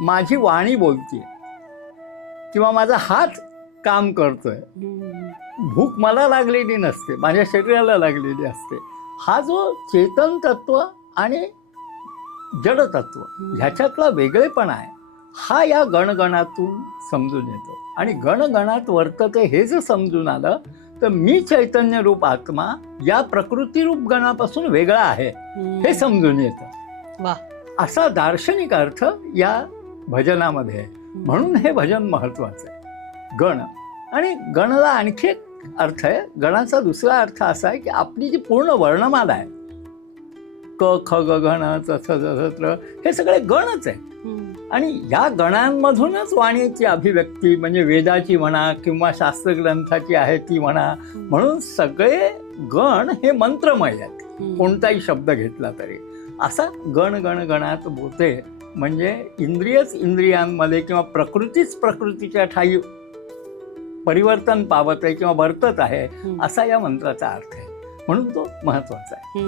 माझी वाणी बोलतीये किंवा माझा हात काम करतोय. भूक मला लागलेली नसते, माझ्या शरीराला लागलेली असते. हा जो चेतन तत्व आणि जड तत्व ह्याच्यातला वेगळेपणा आहे, हा या गणगणातून समजून येतो. आणि गणगणात वर्तते हे जर समजून आलं तर मी चैतन्य रूप आत्मा या प्रकृती रूप गणापासून वेगळा आहे हे समजून येतं. वा. असा दार्शनिक अर्थ या भजनामध्ये आहे. म्हणून हे भजन महत्वाचं आहे. गण आणि गणला आणखी एक अर्थ आहे. गणाचा दुसरा अर्थ असा आहे की आपली जी पूर्ण वर्णमाला आहे, क ख ग घ च छ ज थ त्र, हे सगळे गणच आहे. आणि या गणांमधूनच वाणीची अभिव्यक्ती म्हणजे वेदाची म्हणा किंवा शास्त्रग्रंथाची आहे ती म्हणा. म्हणून सगळे गण हे मंत्रमय आहेत, कोणताही शब्द घेतला तरी. असा गण गण गणात बोलते म्हणजे इंद्रियच इंद्रियांमध्ये किंवा प्रकृतीच प्रकृतीच्या ठाई परिवर्तन पावत आहे किंवा वर्तत आहे, असा या मंत्राचा अर्थ आहे. म्हणून तो महत्वाचा आहे.